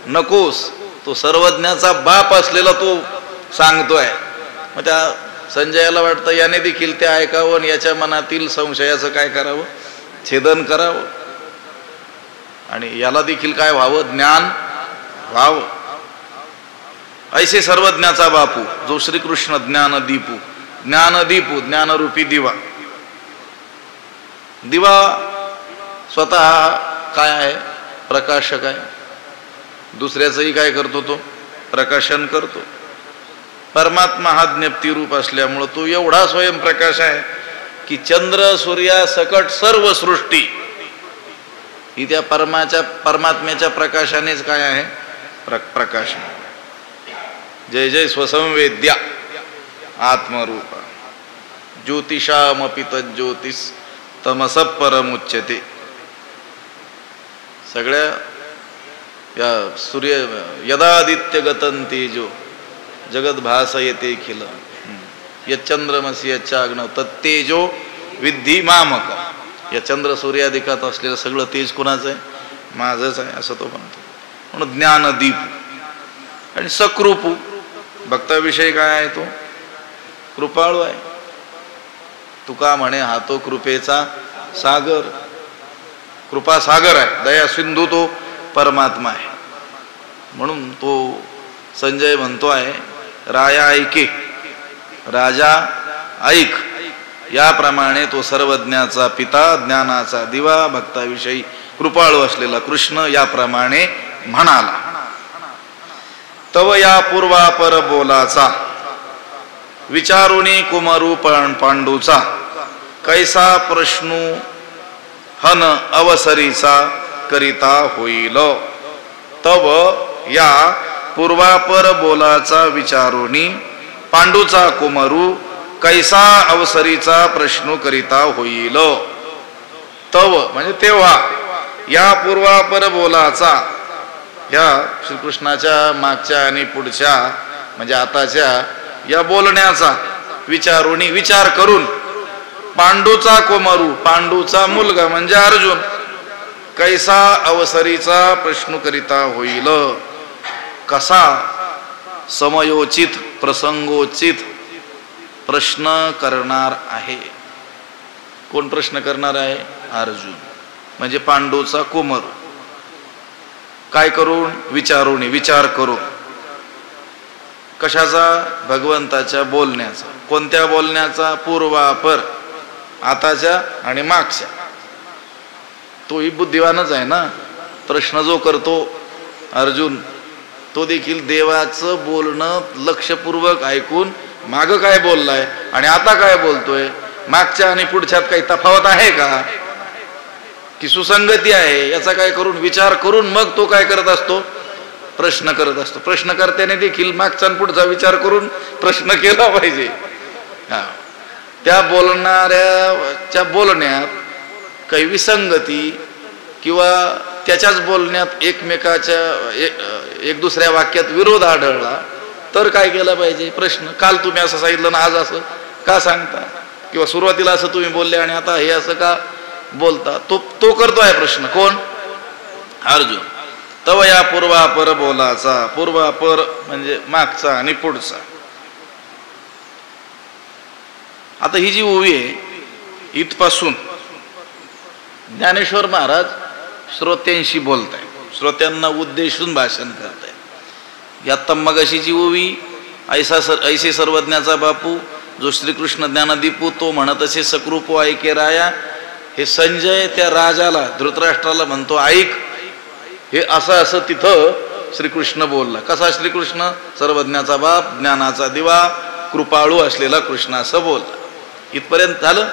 नकोस. तो सर्वज्ञाचा बाप असलेला तो सांगतोय. मग त्या संजयाला वाटतं याने देखील ते ऐकावं आणि याच्या मनातील संशयाचं काय करावं, छेदन करावं आणि याला देखील काय व्हावं, ज्ञान व्हावं. ऐसे सर्वज्ञाचा बापू जो श्रीकृष्ण ज्ञानदीपू, ज्ञानदीपू ज्ञानरूपी दिवा. दिवा स्वतः काय आहे, प्रकाशक आहे. दुसऱ्याचंही काय करतो, तो प्रकाशन करतो. परमात्मा हा ज्ञप्ती रूप असल्यामुळं तो एवढा स्वयंप्रकाश आहे की चंद्र सूर्या सकट सर्व सृष्टी ही त्या परमात्म्याच्या प्रकाशानेच काय आहे, प्रकाश. जय जय स्वसंवेद्या आत्मरूपा ज्योतिषामपि तज्ज्योतिष तमस परमुच्यते. सगळ्या या सूर्य यदादित्य गतं तेजो जगत भासयते खिल यच्चंद्रमसी यच्चाग्नव तत्तेजो विद्धी मामक. या चंद्र सूर्यादिकात असलेलं सगळं तेज कुणाचं आहे, माझंच आहे असं तो म्हणतो. म्हणून ज्ञानदीप आणि सकृपू भक्ताविषयी काय आहे, तो कृपाळू आहे. तुका म्हणे हा तो कृपेचा सागर, कृपा सागर आहे, दया सिंधू तो परमात्मा आहे. म्हणून तो संजय म्हणतो आहे राया ऐके, राजा ऐक. याप्रमाणे तो सर्वज्ञाचा पिता, ज्ञानाचा दिवा, भक्ताविषयी कृपाळू असलेला कृष्ण याप्रमाणे म्हणाला. तव या पूर्वापर बोलाचा विचारुनी कुमारू पांडूचा कैसा प्रश्नू हन अवसरीचा करिता होईल. तव या पूर्वापर बोलाचा विचारुनी पांडूचा कुमारू कैसा अवसरीचा प्रश्न करिता होईल. तव म्हणजे तेव्हा, या पूर्वापर बोलाचा, ह्या श्रीकृष्णाच्या मागच्या आणि पुढच्या म्हणजे आताच्या या बोलण्याचा विचारुनी विचार करून पांडूचा कोमरू, पांडूचा मुलगा म्हणजे अर्जुन, कैसा अवसरीचा प्रश्न करिता होईल. कसा समयोचित प्रसंगोचित प्रश्न करणार आहे. कोण प्रश्न करणार आहे, अर्जुन म्हणजे पांडूचा कोमरू. काय करून, विचारून, विचार करून. कशाचा, भगवंताच्या बोलण्याचा. कोणत्या बोलण्याचा, पूर्वापर आताच्या आणि मागच्या. तोही बुद्धिवानच आहे ना. प्रश्न जो करतो अर्जुन तो देखील देवाचं बोलणं लक्षपूर्वक ऐकून माग काय बोललाय आणि आता काय बोलतोय, मागच्या आणि पुढच्यात काही तफावत आहे का, की सुसंगती आहे, याचा काय करून विचार करून मग तो काय करत असतो, प्रश्न करत असतो. प्रश्नकर्त्याने देखील मागचा आणि पुढचा विचार करून प्रश्न केला पाहिजे. त्या बोलणाऱ्याच्या बोलण्यात काही विसंगती किंवा त्याच्याच बोलण्यात एकमेकाच्या एक दुसऱ्या वाक्यात विरोध आढळला तर काय केलं पाहिजे, प्रश्न. काल तुम्ही असं सांगितलं ना, आज असं का सांगता, किंवा सुरुवातीला असं तुम्ही बोलले आणि आता हे असं का बोलता, तो करतोय प्रश्न. कोण, अर्जुन. तव या पूर्वापर बोलाचा, पूर्वापर म्हणजे मागचा आणि पुढचा. आता ही जी ओवी आहे इथपासून ज्ञानेश्वर महाराज श्रोत्यांशी बोलताय, श्रोत्यांना उद्देशून भाषण करताय. यात मगाशी जी ओवी ऐसे सर्वज्ञाचा बापू जो श्रीकृष्ण ज्ञानदीपू तो म्हणत असे सकृपो ऐके राया. हे संजय त्या राजाला धृतराष्ट्राला म्हणतो ऐक, हे असं असं तिथं श्रीकृष्ण बोलला. कसा श्रीकृष्ण, सर्वज्ञाचा बाप, ज्ञानाचा दिवा, कृपाळू असलेला कृष्ण असं बोलला. इथपर्यंत झालं.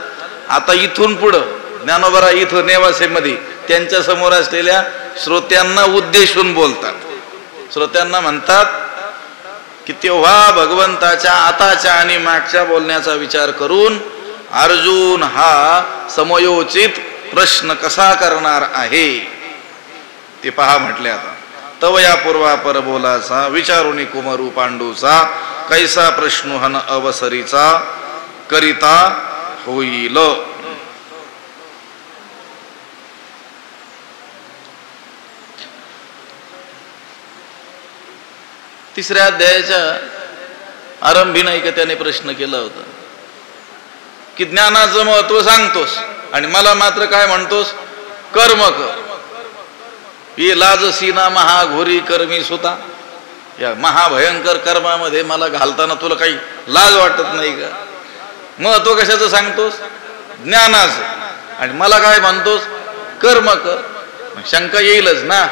आता इथून पुढं ज्ञानोबरा इथं नेवासेमध्ये त्यांच्या समोर असलेल्या श्रोत्यांना उद्देशून बोलतात. श्रोत्यांना म्हणतात की तेव्हा भगवंताच्या आताच्या आणि मागच्या बोलण्याचा विचार करून अर्जुन हा समयोचित प्रश्न कसा करणार आहे ते पहा म्हटले. आता तव या पूर्वापर बोलाचा विचारुनी कुमारू पांडूचा कैसा प्रश्न हन अवसरीचा करिता होईल. तिसऱ्या अध्यायाच्या आरंभी नाही का त्याने प्रश्न केला होता की ज्ञानाचं महत्व सांगतोस आणि मला मात्र काय म्हणतोस, कर्म कर. ये लाजसीना महाघोरी कर्मी सुता, या महाभयंकर कर्मामध्ये मला घालताना तुला काही लाज वाटत नाही का? महत्व कशाचं सांगतोस, ज्ञानाचं, आणि मला काय म्हणतोस, कर्म कर. शंका येईलच ना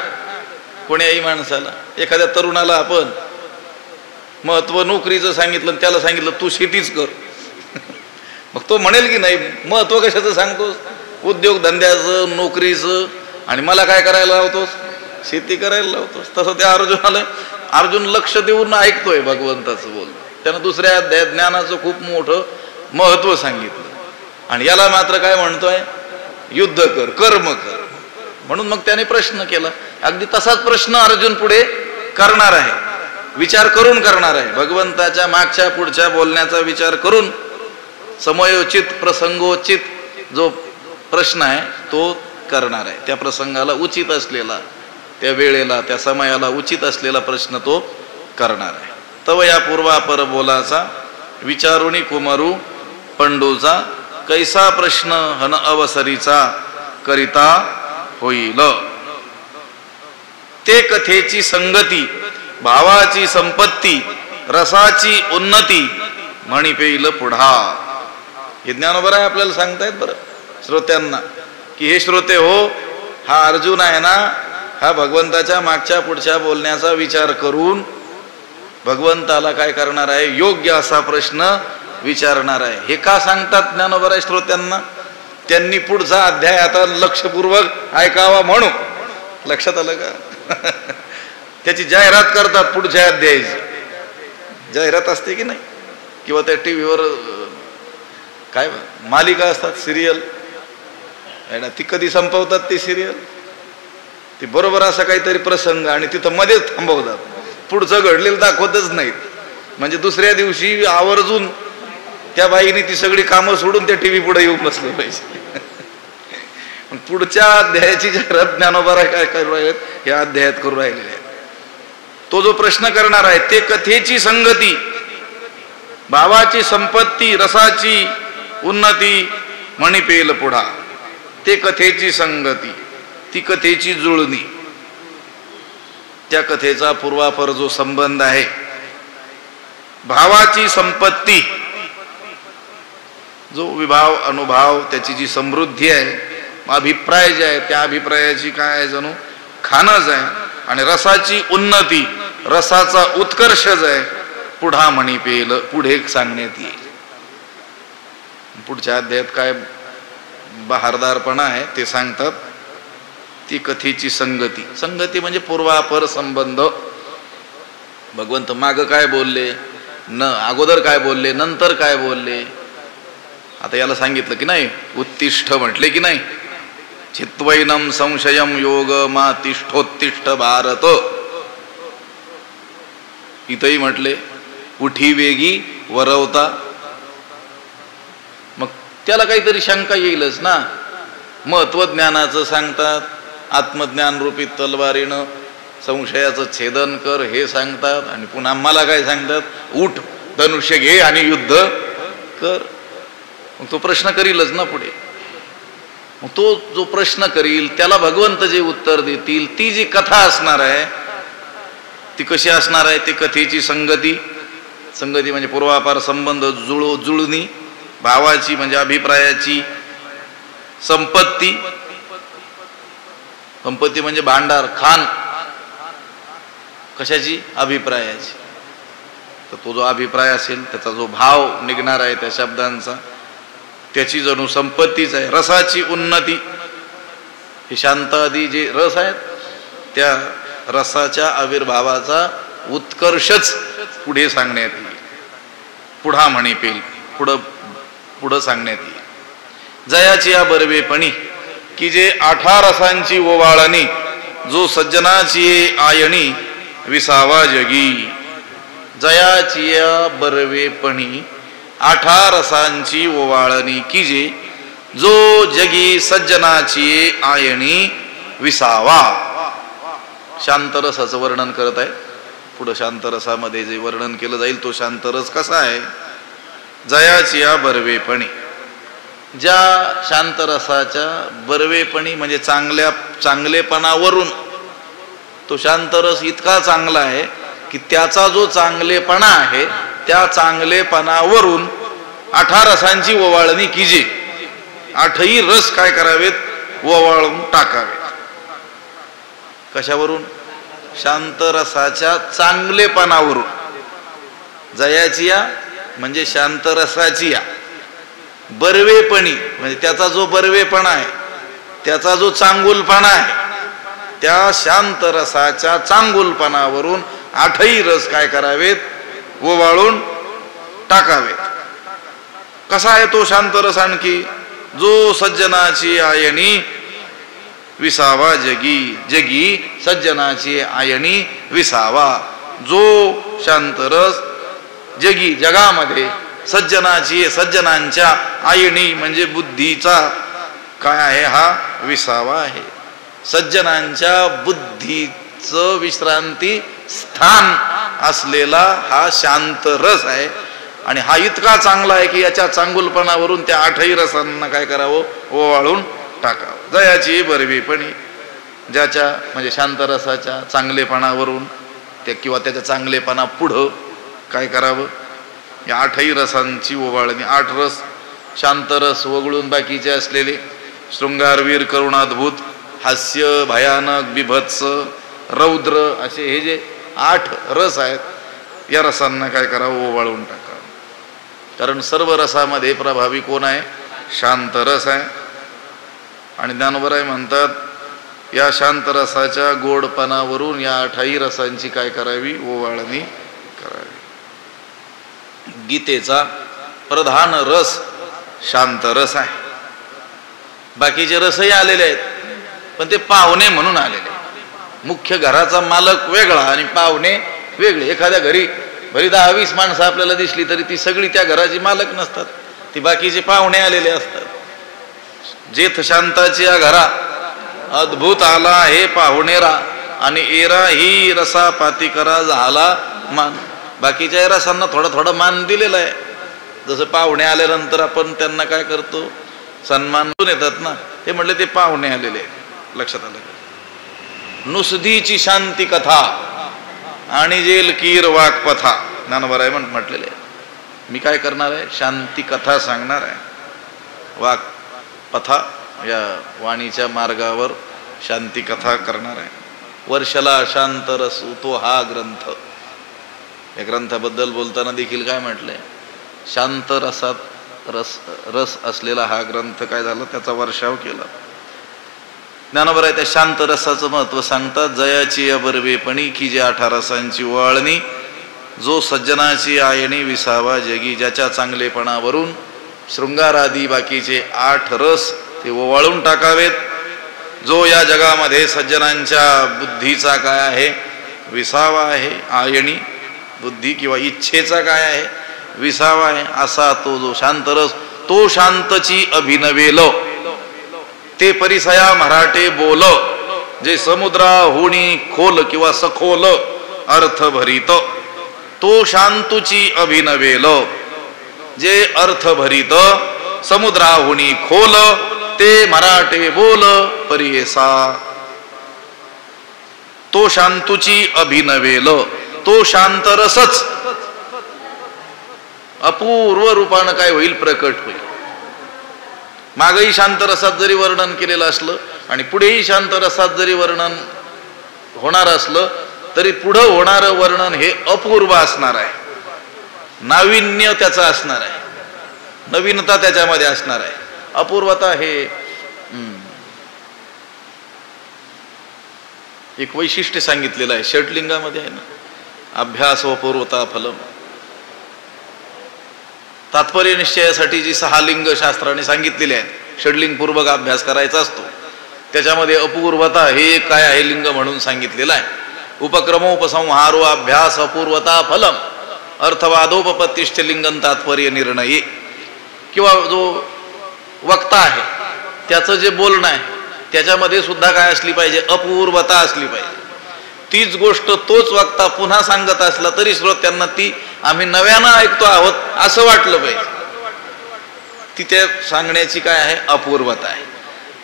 कोण्याही माणसाला. एखाद्या तरुणाला आपण महत्व नोकरीचं सांगितलं, त्याला सांगितलं तू शेतीच कर, मग तो म्हणेल की नाही महत्व कशाचं सांगतोस, उद्योग धंद्याचं, नोकरीचं, आणि मला काय करायला लावतोस, शेती करायला लावतोस. तसं त्या अर्जुनाला, अर्जुन लक्ष देऊन ऐकतोय भगवंताचं बोल. त्यानं दुसऱ्या अध्यायात ज्ञानाचं खूप मोठं महत्व सांगितलं, आणि याला मात्र काय म्हणतोय, युद्ध कर, कर्म कर. म्हणून मग त्याने प्रश्न केला. अगदी तसाच प्रश्न अर्जुन पुढे करणार आहे, विचार करून करणार आहे. भगवंताच्या मागच्या पुढच्या बोलण्याचा विचार करून समयोचित प्रसंगोचित जो प्रश्न आहे तो करणार आहे. त्या प्रसंगाला उचित असलेला, त्या वेळेला, त्या समयाला उचित असलेला प्रश्न तो करणार आहे. तव या पूर्वापर बोलाचा विचारुनी कुमारू पंडूचा कैसा प्रश्न हन अवसरीचा करिता होईल. ते कथेची संगती, भावाची संपत्ती, रसाची उन्नती म्हणी पेईल पुढा. हे ज्ञानोबर आहे आपल्याला सांगतायत बरं श्रोत्यांना की हे श्रोते हो, हा अर्जुन आहे ना, हा भगवंताच्या मागच्या पुढच्या बोलण्याचा विचार करून भगवंताला काय करणार आहे, योग्य असा प्रश्न विचारणार आहे. हे का सांगतात ज्ञानोबर आहे श्रोत्यांना, त्यांनी पुढचा अध्याय आता लक्षपूर्वक ऐकावा म्हणून. लक्षात आलं का? त्याची जाहिरात करतात पुढच्या अध्यायाची. जाहिरात असते की नाही, किंवा त्या टीव्हीवर काय मालिका असतात, सिरियल, ती कधी संपवतात ती सिरियल, ती बरोबर असा काहीतरी प्रसंग आणि तिथं मध्येच थांबवतात, पुढचं घडलेलं दाखवतच नाहीत. म्हणजे दुसऱ्या दिवशी आवर्जून त्या बाईने ती सगळी कामं सोडून त्या टीव्ही पुढे येऊन बसलं पाहिजे. पुढच्या अध्यायाची जाहिरात ज्ञानोबा काय करू राहिलेत, या अध्यायात करू राहिलेले आहेत. तो जो प्रश्न करणार आहे ते कथेची संगती, भावाची संपत्ती, रसाची उन्नती म्हणी पेल पुढा. ते कथेची संगती, ती कथेची जुळणी, त्या कथेचा पूर्वापर जो संबंध आहे. भावाची संपत्ती, जो विभाव अनुभाव, त्याची जी समृद्धी आहे, अभिप्राय जे आहे त्या अभिप्रायाची काय आहे, जणू खानच आहे. आणि रसाची उन्नती, रसाचा उत्कर्षच आहे, पुढा म्हणी पेल, पुढे सांगण्यात येईल. पुढच्या अध्यायात काय बहारदारपणा आहे ते सांगतात. ती कथेची संगती, संगती म्हणजे पूर्वापर संबंध. भगवंत माग काय बोलले, न अगोदर काय बोलले, नंतर काय बोलले. आता याला सांगितलं की नाही, उत्तिष्ठ म्हटले की नाही, चित्वैनम संशयम योग मा तिष्ठोत्तिष्ठ भारत. इथंही म्हटले उठी वेगी वरवता. मग त्याला काहीतरी शंका येईलच ना. महत्वज्ञानाचं सांगतात, आत्मज्ञान रूपी तलवारीनं संशयाचं छेदन कर हे सांगतात, आणि पुन्हा मला काय सांगतात, उठ धनुष्य घे आणि युद्ध कर. मग तो प्रश्न करीलच ना पुढे. मग तो जो प्रश्न करील त्याला भगवंत जे उत्तर देतील, ती जी कथा असणार आहे ती कशी असणार आहे, ती कथेची संगती. संगती म्हणजे पूर्वापार संबंध, जुळणी. भावाची म्हणजे अभिप्रायाची. संपत्ती, संपत्ती म्हणजे भांडार, खान. कशाची, अभिप्रायाची. तर तो जो अभिप्राय असेल, त्याचा जो भाव निघणार आहे त्या शब्दांचा, त्याची जणू संपत्तीच आहे. रसाची उन्नती, हे शांत आदी जे रस आहेत त्या रसाच्या आविर्भावाचा उत्कर्षच पुढे सांगण्यात येईल. पुढा म्हणी पेल, पुढं सांगण्यात येईल. जयाची या बरवेपणी की जे 18 रसांची ओवाळणी, जो सज्जनाची आयणी विसावा जगी. जयाची या बरवेपणी 18 रसांची ओवाळणी की जे, जो जगी सज्जनाची आयणी विसावा. शांत रसाचं वर्णन करत आहे. पुढं शांतरसामध्ये जे वर्णन केलं जाईल तो शांतरस कसा आहे. जयाची या बर्वेपणी, ज्या शांतरसाच्या बर्वेपणी म्हणजे चांगलेपणावरून तो शांतरस इतका चांगला आहे की त्याचा जो चांगलेपणा आहे त्या चांगलेपणावरून 8 रसांची ओवाळणी कीजे. 8ही रस काय करावेत, ओवाळून टाकावेत. कशावरून, शांतरसाच्या चांगलेपणावरून. जयाची या म्हणजे शांतरसाची या, बर्वेपणी म्हणजे त्याचा जो बर्वेपणा आहे, त्याचा जो चांगुलपणा आहे, त्या शांतरसाच्या चांगुलपणावरून 8ही रस काय करावेत, ओवाळून टाकावेत. कसा आहे तो शांतरस आणखी, जो सज्जनाची आयणी विसावा जगी. जगी सज्जनाची आयणी विसावा. जो शांतरस जगी जगामध्ये सज्जनाची, सज्जनांच्या आयणी म्हणजे बुद्धीचा काय आहे, हा विसावा आहे. सज्जनांच्या बुद्धीचं विश्रांती स्थान असलेला हा शांत रस आहे. आणि हा इतका चांगला आहे की याच्या चांगुलपणावरून त्या 8ही रसांना काय करावं, ओवाळून टाकावं. जयाची बर्वेपणी, ज्याच्या म्हणजे शांतरसाच्या चांगलेपणावरून त्या किंवा त्याच्या चांगलेपणा पुढं काय करावं, या 8ही रसांची ओवाळणी. 8 रस शांतरस वगळून बाकीचे असलेले शृंगारवीर, करुणाद्भुत, हास्य, भयानक, बिभत्स, रौद्र असे हे जे 8 रस आहेत, या रसांना काय करावं, ओवाळून टाकावं. कारण सर्व रसामध्ये प्रभावी कोण आहे, शांतरस आहे. आणि ज्ञानोबराय म्हणतात या शांतरसाच्या गोडपणावरून या 8ही रसांची काय करावी, ओवाळणी करावी. गीतेचा प्रधान रस शांतरस आहे. बाकीचे रसही आलेले आहेत पण ते पाहुणे म्हणून आलेले. मुख्य घराचा मालक वेगळा आणि पाहुणे वेगळे. एखाद्या घरी भरी 10-20 माणसं आपल्याला दिसली तरी ती सगळी त्या घराची मालक नसतात, ती बाकीचे पाहुणे आलेले असतात. जेथ शांताची या घरा अद्भुत आला हे पाहुणेरा आणि एरा ही रसा पाती करा झाला मान. बाकीच्या रसांना थोडा थोडा मान दिलेला आहे. जसं पाहुणे आल्यानंतर आपण त्यांना काय करतो, सन्मान येतात ना, ते म्हटले ते पाहुणे आलेले. लक्षात आलं. नुसदीची शांती कथा आणि जेल कीर वाकपथा, ज्ञानोबराय म्हटलेले. मी काय करणार आहे, शांती कथा सांगणार आहे. वाकपथा या वाणीच्या मार्गावर शांती कथा करणार आहे. वर्षला शांतरस तो हा ग्रंथ. या ग्रंथाबद्दल बोलताना देखील काय म्हटलंय, शांत रसात रस असलेला हा ग्रंथ काय झाला, त्याचा वर्षाव केला. ज्ञानोबराय त्या शांत रसाचं महत्व सांगतात. जयाची या बर्वेपणी की जे 8 रसांची ओवाळणी, जो सज्जनाची आयणी विसावा जगी, ज्याच्या चांगलेपणावरून शृंगारादी बाकीचे 8 रस ते ओवाळून टाकावेत. जो या जगामध्ये सज्जनांच्या बुद्धीचा काय आहे, विसावा आहे. आयणी बुद्धी किंवा इच्छेचा काय आहे, विसावा आहे. असा तो जो शांतरस, तो शांतची अभिनवेल ते परिसया मराठे बोल, जे समुद्राहुनी खोल किंवा सखोल अर्थ भरीत. तो शांतुची अभिनवेल, जे अर्थ भरीत समुद्राहुनी खोल, ते मराठे बोल परियसा. तो शांतुची अभिनवेल, तो शांतरसच अपूर्व रूपानं काय होईल, प्रकट होईल. मागही शांतरसात जरी वर्णन केलेलं असलं आणि पुढेही शांतरसात जरी वर्णन होणार असलं तरी पुढं होणारं वर्णन हे अपूर्व असणार आहे. नाविन्य त्याचं असणार आहे, नवीनता त्याच्यामध्ये असणार आहे. अपूर्वता हे एक वैशिष्ट्य सांगितलेलं आहे षड्लिंगामध्ये आहे ना, अभ्यास व पूर्वता फलम. तात्पर्य निश्चयासाठी जी 6 लिंग शास्त्राने सांगितलेले आहेत, षड्लिंग पूर्वक अभ्यास करायचा असतो, त्याच्यामध्ये अपूर्वता हे काय आहे लिंग म्हणून सांगितलेलं आहे. उपक्रमोपसंहारो अभ्यास अपूर्वता फलम अर्थवादोपपत्तिष्ठ लिंगन तात्पर्य निर्णय. किंवा जो वक्ता आहे त्याचं जे बोलणं आहे त्याच्यामध्ये सुद्धा काय असली पाहिजे, अपूर्वता असली पाहिजे. तीच गोष्ट तोच वक्ता पुन्हा सांगत असला तरी श्रोत्यांना ती आम्ही नव्यानं ऐकतो आहोत असं वाटलं पाहिजे. ती त्या सांगण्याची काय आहे, अपूर्वता आहे.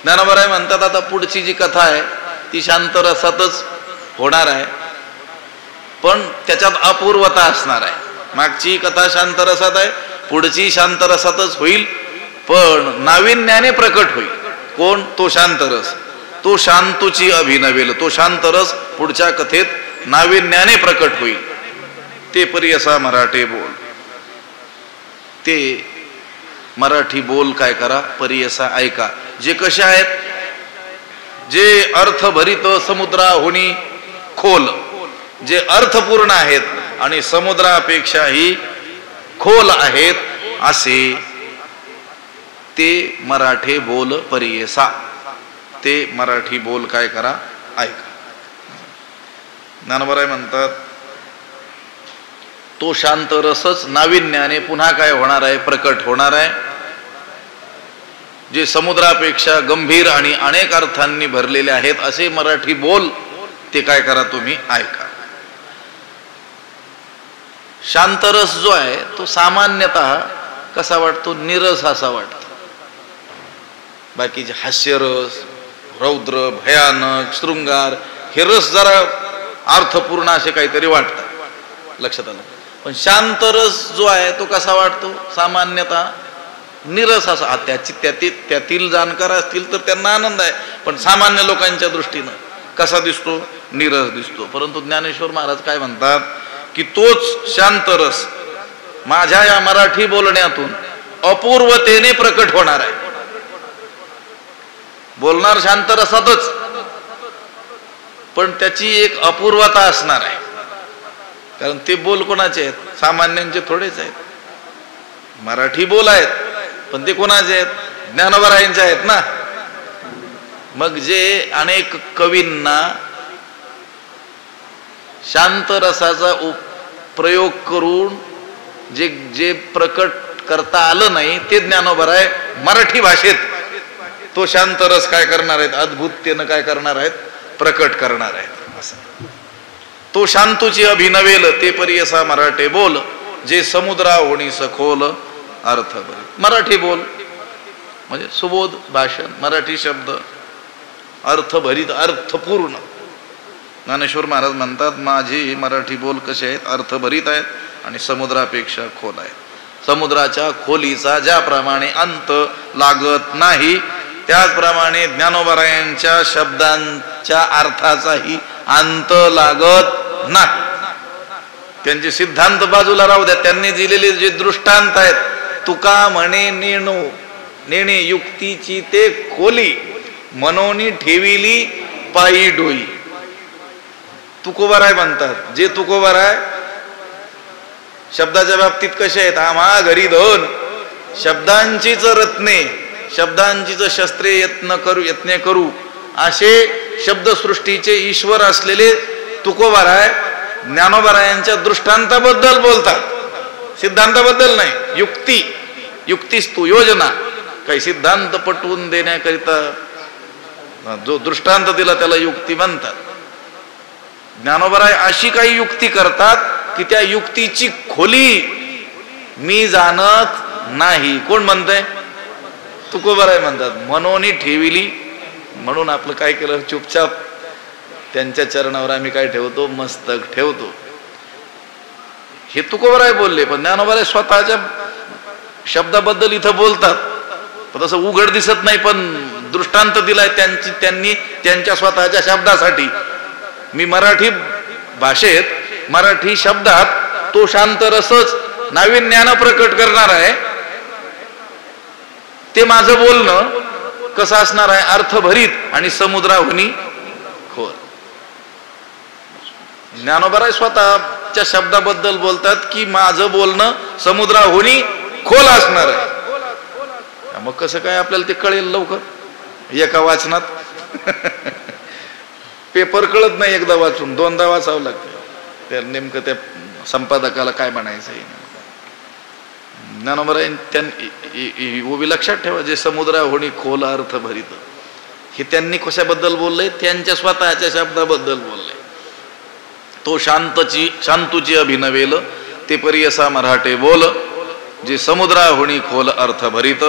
ज्ञानोबराय म्हणतात आता पुढची जी कथा आहे ती शांत रसातच होणार आहे, पण त्याच्यात अपूर्वता असणार आहे. मागची कथा शांत रसात आहे, पुढची शांत रसातच होईल, पण नाविन्याने प्रकट होईल. कोण? तो शांत रस. तो शांतूची अभिनवेल, तो शांत रस पुढच्या कथेत नाविन्याने प्रकट होईल. ते परियसा मराठे बोल. ते मराठी बोल काय करा, परियसा ऐका. जे कसे आहेत, जे अर्थभरित समुद्राहुनी खोल, जे अर्थपूर्ण आहेत आणि समुद्रापेक्षाही खोल आहेत, असे ते मराठे बोल परियसा. ते मराठी बोल काय करा, ऐका. ज्ञानोबराय म्हणतात तो शांत रसच नाविन्याने पुन्हा काय होणार आहे, प्रकट होणार आहे. जे समुद्रापेक्षा गंभीर आणि अनेक अर्थांनी भरलेले आहेत असे मराठी बोल ते काय करा, तुम्ही ऐका. शांतरस जो आहे तो सामान्यतः कसा वाटतो, निरस असा वाटतो. बाकीचे हास्यरस, रौद्र, भयानक, शृंगार हे रस जरा अर्थपूर्ण असे काहीतरी वाटतात, लक्षात आलं. पण शांतरस जो आहे तो कसा वाटतो, सामान्यतः निरस असा. त्यातील जाणकार असतील तर त्यांना आनंद आहे, पण सामान्य लोकांच्या दृष्टीनं कसा दिसतो, निरस दिसतो. परंतु ज्ञानेश्वर महाराज काय म्हणतात की तोच शांतरस माझ्या या मराठी बोलण्यातून अपूर्वतेने प्रकट होणार आहे. बोलणार शांत रसातच, पण त्याची एक अपूर्वता असणार आहे. कारण ते बोल कोणाचे आहेत, सामान्यांचे थोडेच आहेत. मराठी बोल आहेत, पण ते कोणाचे आहेत, ज्ञानोबरायांचे आहेत ना. मग जे अनेक कवींना शांत रसाचा प्रयोग करून जे जे प्रकट करता आलं नाही ते ज्ञानोबराय मराठी भाषेत तो शांत रस काय करणार आहेत, अद्भुततेनं काय करणार आहेत, प्रकट करणार आहेत. असं तो शांतूची अभिनवेल ते परियसा मराठे बोल, जे समुद्राहुनी सखोल अर्थ भरित. मराठी बोल म्हणजे सुबोध भाषण, मराठी शब्द अर्थभरित, अर्थपूर्ण. ज्ञानेश्वर महाराज म्हणतात माझी मराठी बोल कसे आहेत, अर्थभरित आहेत आणि समुद्रापेक्षा खोल आहेत. समुद्राच्या खोलीचा ज्याप्रमाणे अंत लागत नाही त्याचप्रमाणे ज्ञानोबरायांच्या शब्दांच्या अर्थाचाही अंत लागत नाही. त्यांचे सिद्धांत बाजूला राहू द्या, त्यांनी दिलेले जे दृष्टांत आहेत, तुका म्हणे नेणे युक्तीची ते खोली, मनोनी ठेविली पायी डोई. तुकोबाराय म्हणतात, जे तुकोबाराय शब्दाच्या बाबतीत कसे आहेत, आम्हा घरी धन शब्दांचीच रत्ने, शब्दांचीच शस्त्रे यत्न करू असे शब्दसृष्टीचे ईश्वर असलेले तुकोबाराय ज्ञानोबरायांच्या दृष्टांताबद्दल बोलतात, सिद्धांताबद्दल नाही. युक्तिस्तू योजना, काही सिद्धांत पटवून देण्याकरिता जो दृष्टांत दिला त्याला युक्ती म्हणतात. ज्ञानोबराय अशी काही युक्ती करतात की त्या युक्तीची खोली मी जाणत नाही. कोण म्हणतंय, तुकोबाराय म्हणतात. मनोनी ठेविली, म्हणून आपलं काय केलं, चुपचाप त्यांच्या चरणावर आम्ही काय ठेवतो, मस्तक ठेवतो. हे तुकोबाराय बोलले, पण ज्ञानोबराय स्वतःच्या शब्दाबद्दल इथं बोलतात, पण तसं उघड दिसत नाही, पण दृष्टांत दिलाय त्यांनी त्यांच्या स्वतःच्या शब्दासाठी. मी मराठी भाषेत, मराठी शब्दात तो शांत रसच नाविन्यानं प्रकट करणार आहे. ते माझं बोलणं कसं असणार आहे, अर्थभरित आणि समुद्राहुनी खोल. ज्ञानोबराय स्वतःच्या शब्दाबद्दल बोलतात की माझं बोलणं समुद्राहुनी खोल असणार आहे. मग कसं काय आपल्याला ते कळेल लवकर एका वाचनात? पेपर कळत नाही एकदा वाचून, दोनदा वाचावं लागतं. त्या नेमकं त्या संपादकाला काय म्हणायचं. ज्ञानोबराय उभी लक्षात ठेवा, जे समुद्राहुनी खोल अर्थ भरित, हे त्यांनी कशाबद्दल बोललंय, त्यांच्या स्वतःच्या शब्दाबद्दल बोललंय. तो शांतूची अभिनवेल ते परी असा मराठे बोल जे समुद्राहुनी खोल अर्थ भरित.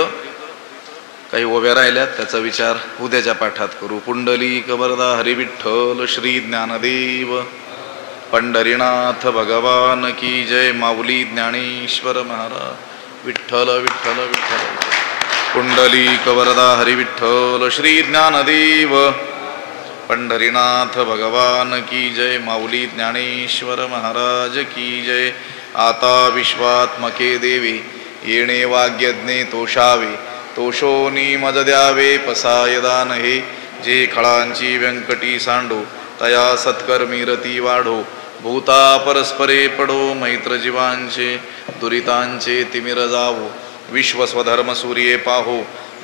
काही ओव्या राहिल्यात त्याचा विचार उद्याच्या पाठात करू. पुंडलिक वरदा हरी विठ्ठल श्री ज्ञानदेव पंढरीनाथ भगवान की जय. माऊली ज्ञानेश्वर महाराज विठ्ठल विठ्ठल विठ्ठल. पुंडलिक वरदा हरी विठ्ठल श्री ज्ञानदेव पंढरीनाथ भगवान की जय. माऊली ज्ञानेश्वर महाराज की जय. आता विश्वात्मके देवी येणे वाग्यज्ञे तोषावे तोषोनी मज द्यावे पसायदान हे. जे खळांची व्यंकटी सांडो तया सत्कर्मी रती वाढो. भूता परस्परे पडो मैत्र जीवांचे दुरितांचे तिमिर जावो. विश्व स्वधर्म सूर्ये पाहो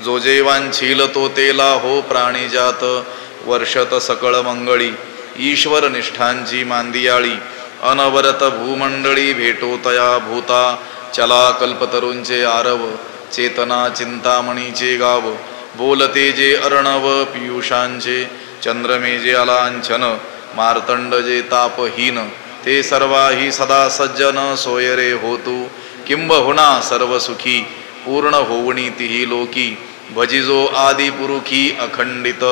जो जे वांछील तो तेला हो. प्राणी जात वर्षत सकळ मंगळी ईश्वर निष्ठांची मांदियाळी. अनवरत भूमंडळी भेटो तया भूता. चला कल्पतरूंचे आरव चेतना चिंतामणीचे गाव. बोलते जे अर्णव पियुषांचे चंद्रमे जे अलांछन. मार्तंड जे तापहीन ते सर्वाही सदा सज्जन. सोयरे होतू किंबहुना सर्व सुखी पूर्ण होवणी तिही लोकी. भजिजो आदिपुरुखी अखंडित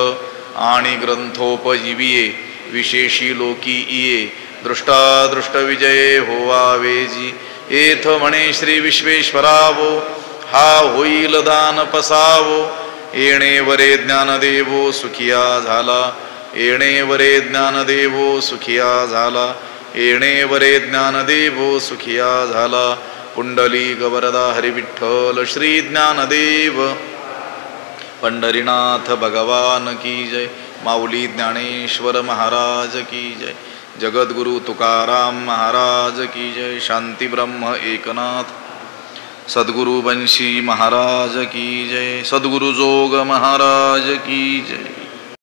आणि ग्रंथोपजीविये विशेषी लोकी इये. दृष्टादृष्ट विजये होवावेजी एथ म्हणे श्री विश्वेश्वरावो. हा होईल दान पसावो. येणे वरे ज्ञानदेवो सुखिया झाला. येणे वरे ज्ञानदेवो सुखिया झाला. येणे वरे ज्ञानदेवो सुखिया झाला. पुंडलिक वरदा हरी विठ्ठल श्री ज्ञानदेव पंढरीनाथ भगवान की जय. माऊली ज्ञानेश्वर महाराज की जय. जगद्गुरु तुकाराम महाराज की जय. शांती ब्रह्म एकनाथ सद्गुरु बंशी महाराज की जय. सद्गुरु जोग महाराज की जय.